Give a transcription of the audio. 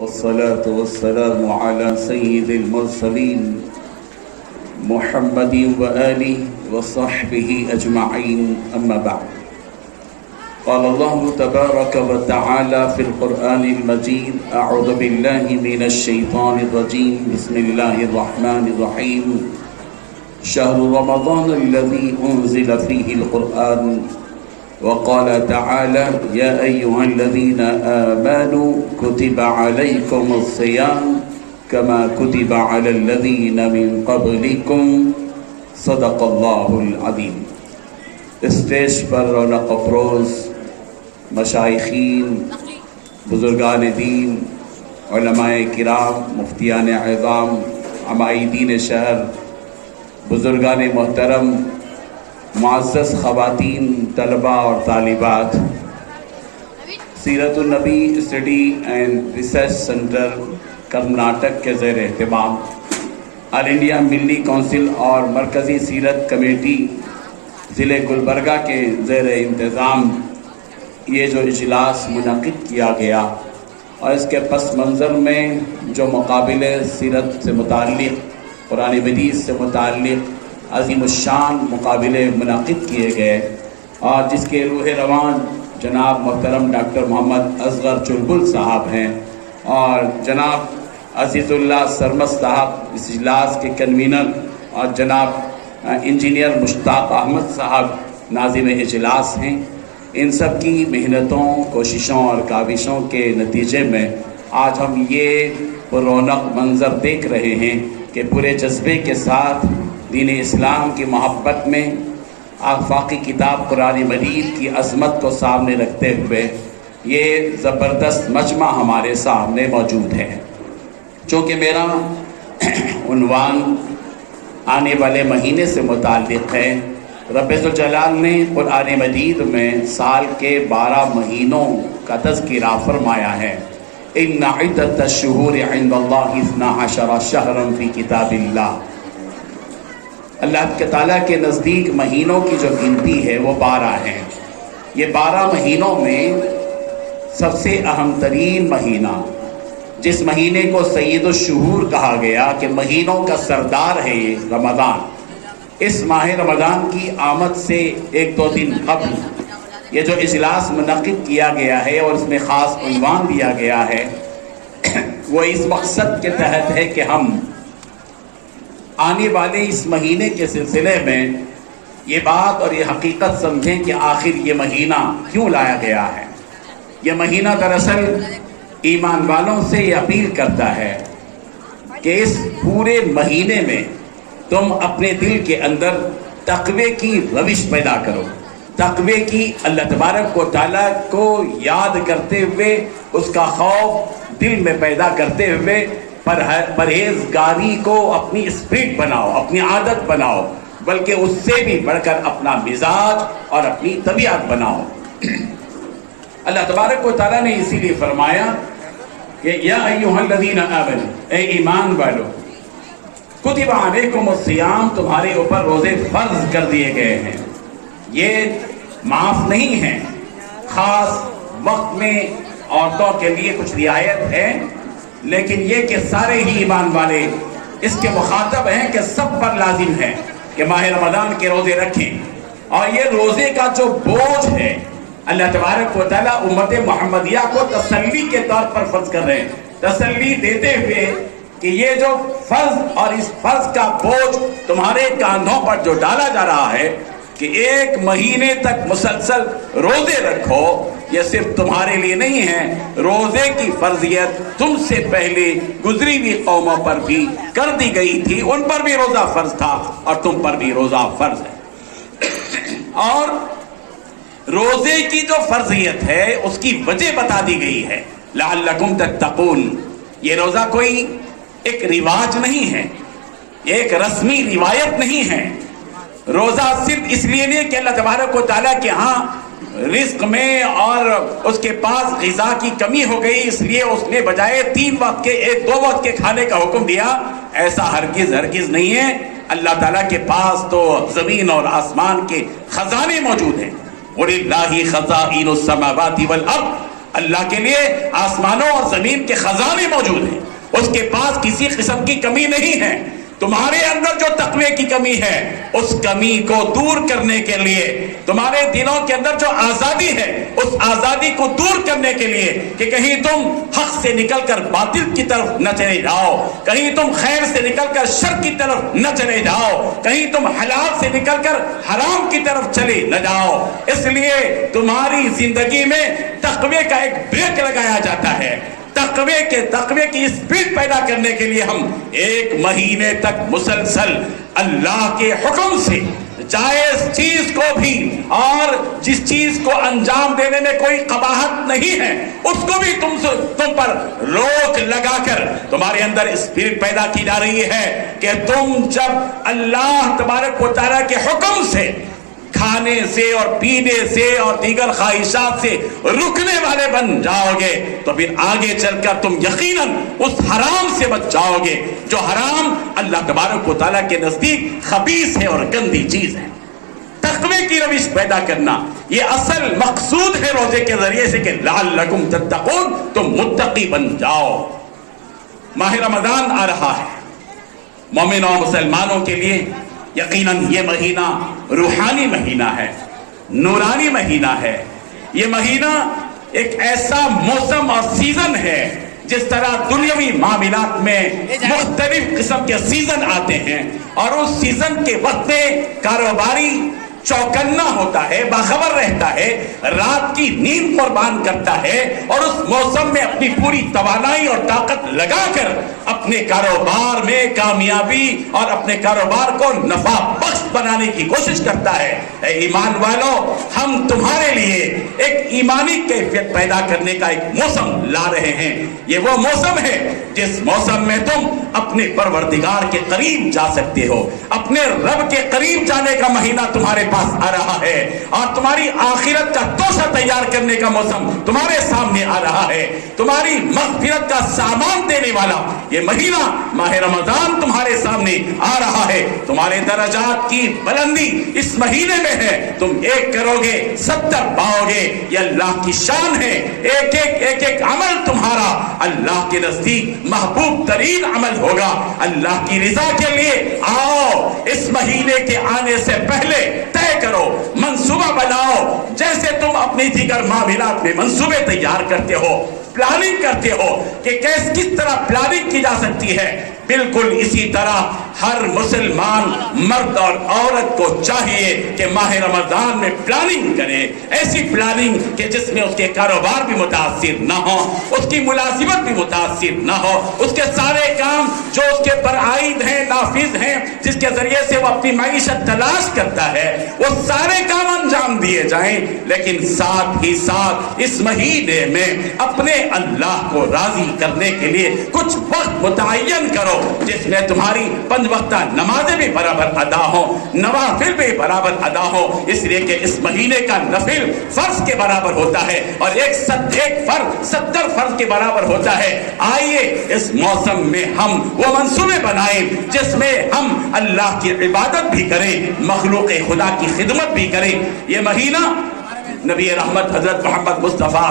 والصلاة والسلام على سيد المرسلين محمد وآله وصحبه أجمعين، أما بعد. قال الله تبارك وتعالى في القرآن المجيد: أعوذ بالله من الشيطان الرجيم، بسم الله الرحمن الرحيم. شهر رمضان الذي أنزل فيه القرآن. وقال تعالى: يا أيها الذين آمنوا كتب عليكم الصيام كما كتب على الذين من قبلكم صدق الله العظيم. اسٹیج پر رونق افروز مشائخین، بزرگان دین، علماء کرام، مفتیان اعظام، عمائدین شہر، بزرگان محترم، معزز خواتین، طلباء اور طالبات، سیرت النبی study and research centre Karnataka کے زیر اہتمام آل انڈیا ملی کونسل اور مرکزی سیرت کمیٹی ضلع گلبرگہ کے زیر انتظام یہ جو اجلاس منعقد کیا گیا اور اس کے پس منظر میں جو مقابلے سیرت سے متعلق، قرآن مجید سے متعلق عظیم الشان مقابلے منعقد کیے گئے اور جس کے روح روان جناب محترم ڈاکٹر محمد اصغر چلبل صاحب ہیں اور جناب عزیز اللہ سرمد صاحب اس اجلاس کے کنوینر اور جناب انجینئر مشتاق احمد صاحب ناظم اجلاس ہیں. ان سب کی محنتوں، کوششوں اور کاوشوں کے نتیجے میں آج ہم یہ رونق منظر دیکھ رہے ہیں کہ پورے جذبے کے ساتھ دین اسلام کی محبت میں آفاقی کتاب قرآن مجید کی عظمت کو سامنے رکھتے ہوئے یہ زبردست مجمع ہمارے سامنے موجود ہے. چونکہ میرا عنوان آنے والے مہینے سے متعلق ہے، رب ذوالجلال نے قرآن مجید میں سال کے 12 مہینوں کا تذکرہ فرمایا ہے. ان عدۃ الشہور عند اللہ 12 شہرا فی کتاب اللہ. اللہ تعالیٰ کے نزدیک مہینوں کی جو گنتی ہے وہ 12 ہیں. یہ 12 مہینوں میں سب سے اہم ترین مہینہ، جس مہینے کو سید الشہور کہا گیا کہ مہینوں کا سردار ہے، یہ رمضان. اس ماہ رمضان کی آمد سے 1-2 دن قبل یہ جو اجلاس منعقد کیا گیا ہے اور اس میں خاص عنوان دیا گیا ہے وہ اس مقصد کے تحت ہے کہ ہم آنے والے اس مہینے کے سلسلے میں یہ بات اور یہ حقیقت سمجھیں کہ آخر یہ مہینہ کیوں لایا گیا ہے. یہ مہینہ دراصل ایمان والوں سے یہ اپیل کرتا ہے کہ اس پورے مہینے میں تم اپنے دل کے اندر تقوی کی روش پیدا کرو، تقوی کی، اللہ تبارک و تعالیٰ کو یاد کرتے ہوئے اس کا خوف دل میں پیدا کرتے ہوئے پرہیزگاری کو اپنی اسپرٹ بناؤ، اپنی عادت بناؤ، بلکہ اس سے بھی بڑھ کر اپنا مزاج اور اپنی طبیعت بناؤ. اللہ تبارک و تعالیٰ نے اسی لیے فرمایا کہ یا ایھا الذین آمنوا، اے ایمان والو، کتب علیکم الصیام، تمہارے اوپر روزے فرض کر دیے گئے ہیں. یہ معاف نہیں ہیں، خاص وقت میں عورتوں کے لیے کچھ رعایت ہے، لیکن یہ کہ سارے ہی ایمان والے اس کے مخاطب ہیں کہ سب پر لازم ہے کہ ماہ رمضان کے روزے رکھیں. اور یہ روزے کا جو بوجھ ہے اللہ تبارک و تعالیٰ امت محمدیہ کو تسلی کے طور پر فرض کر رہے ہیں، تسلی دیتے ہوئے کہ یہ جو فرض اور اس فرض کا بوجھ تمہارے کاندھوں پر جو ڈالا جا رہا ہے کہ 1 مہینے تک مسلسل روزے رکھو، یہ صرف تمہارے لیے نہیں ہے. روزے کی فرضیت تم سے پہلے گزری ہوئی قوموں پر بھی کر دی گئی تھی، ان پر بھی روزہ فرض تھا اور تم پر بھی روزہ فرض ہے. اور روزے کی جو فرضیت ہے اس کی وجہ بتا دی گئی ہے، لعلکم تتقون. یہ روزہ کوئی ایک رواج نہیں ہے، ایک رسمی روایت نہیں ہے. روزہ صرف اس لیے نہیں کہ اللہ تبارک و تعالیٰ کے ہاں رزق میں اور اس کے پاس غذا کی کمی ہو گئی اس لیے اس نے بجائے 3 وقت کے 1-2 وقت کے کھانے کا حکم دیا. ایسا ہرگز نہیں ہے. اللہ تعالیٰ کے پاس تو زمین اور آسمان کے خزانے موجود ہیں. وَلِلَّهِ خَزَائِنُ السَّمَاوَاتِ وَالْأَرْضِ. اللہ کے لیے آسمانوں اور زمین کے خزانے موجود ہیں، اس کے پاس کسی قسم کی کمی نہیں ہے۔ تمہارے اندر جو تقوی کی کمی ہے اس کمی کو دور کرنے کے لیے، تمہارے دلوں کے اندر جو آزادی ہے اس آزادی کو دور کرنے کے لیے کہ کہیں تم حق سے نکل کر باطل کی طرف نہ چلے جاؤ، کہیں تم خیر سے نکل کر شر کی طرف نہ چلے جاؤ، کہیں تم حلال سے نکل کر حرام کی طرف چلے نہ جاؤ، اس لیے تمہاری زندگی میں تقوی کا ایک بریک لگایا جاتا ہے۔ تقوی کی اسپیڈ پیدا کرنے کے لیے ہم 1 مہینے تک مسلسل اللہ کے حکم سے جائز چیز کو بھی اور جس چیز کو انجام دینے میں کوئی قباحت نہیں ہے اس کو بھی تم پر روک لگا کر تمہارے اندر اسپرٹ پیدا کی جا رہی ہے کہ تم جب اللہ تبارک و تعالیٰ کے حکم سے کھانے سے اور پینے سے اور دیگر خواہشات سے رکنے والے بن جاؤ گے تو پھر آگے چل کر تم یقیناً اس حرام سے بچ جاؤ گے جو حرام اللہ تبارک و تعالیٰ کے نزدیک خبیث ہے اور گندی چیز ہے۔ تقوی کی روش پیدا کرنا یہ اصل مقصود ہے روزے کے ذریعے سے کہ لعلکم تتقون، تم متقی بن جاؤ۔ ماہ رمضان آ رہا ہے، مومنوں مسلمانوں کے لیے یقیناً یہ مہینہ روحانی مہینہ ہے، نورانی مہینہ ہے۔ یہ مہینہ ایک ایسا موسم اور سیزن ہے جس طرح دنیاوی معاملات میں مختلف قسم کے سیزن آتے ہیں اور اس سیزن کے وقت میں کاروباری چوکنا ہوتا ہے، باخبر رہتا ہے، رات کی نیند قربان کرتا ہے اور اس موسم میں اپنی پوری توانائی اور طاقت لگا کر اپنے کاروبار میں کامیابی اور اپنے کاروبار کو نفع بخش بنانے کی کوشش کرتا ہے۔ اے ایمان والو، ہم تمہارے لیے ایک ایمانی کیفیت پیدا کرنے کا ایک موسم لا رہے ہیں۔ یہ وہ موسم ہے جس موسم میں تم اپنے پروردگار کے قریب جا سکتے ہو، اپنے رب کے قریب جانے کا مہینہ تمہارے پاس آ رہا ہے اور تمہاری آخرت کا توشہ تیار کرنے کا موسم تمہارے سامنے آ رہا ہے، تمہاری مغفرت کا سامان دینے والا یہ مہینہ ماہ رمضان تمہارے سامنے آ رہا ہے۔ تمہارے درجات کی بلندی اس مہینے میں ہے، تم 1 کرو گے 70 پاؤ گے، یہ اللہ کی شان ہے۔ ایک عمل تمہارا اللہ کے نزدیک محبوب ترین عمل ہوگا۔ اللہ کی رضا کے لیے آؤ، اس مہینے کے آنے سے پہلے طے کرو، منصوبہ بناؤ، جیسے تم اپنی دیگر معاملات میں منصوبے تیار کرتے ہو، پلاننگ کرتے ہو کہ کس طرح پلاننگ کی جا سکتی ہے، بالکل اسی طرح ہر مسلمان مرد اور عورت کو چاہیے کہ ماہ رمضان میں پلاننگ کرے، ایسی پلاننگ کہ جس میں اس کے کاروبار بھی متاثر نہ ہو، اس کی ملازمت بھی متاثر نہ ہو، اس کے سارے کام جو اس کے پر عائد ہیں، نافذ ہیں، جس کے ذریعے سے وہ اپنی معیشت تلاش کرتا ہے، وہ سارے کام انجام دیے جائیں، لیکن ساتھ ہی ساتھ اس مہینے میں اپنے اللہ کو راضی کرنے کے لیے کچھ وقت متعین کرو جس میں تمہاری 5 وقتہ نمازیں بھی برابر ادا ہوں، نوافل بھی برابر ادا ہوں، اس لیے کہ اس مہینے کا نفل فرض کے برابر ہوتا ہے اور ایک فرض 70 فرض کے برابر ہوتا ہے۔ آئیے اس موسم میں ہم وہ منصوبے بنائیں جس میں ہم اللہ کی عبادت بھی کریں، مخلوق خدا کی خدمت بھی کریں۔ یہ مہینہ نبی رحمت حضرت محمد مصطفیٰ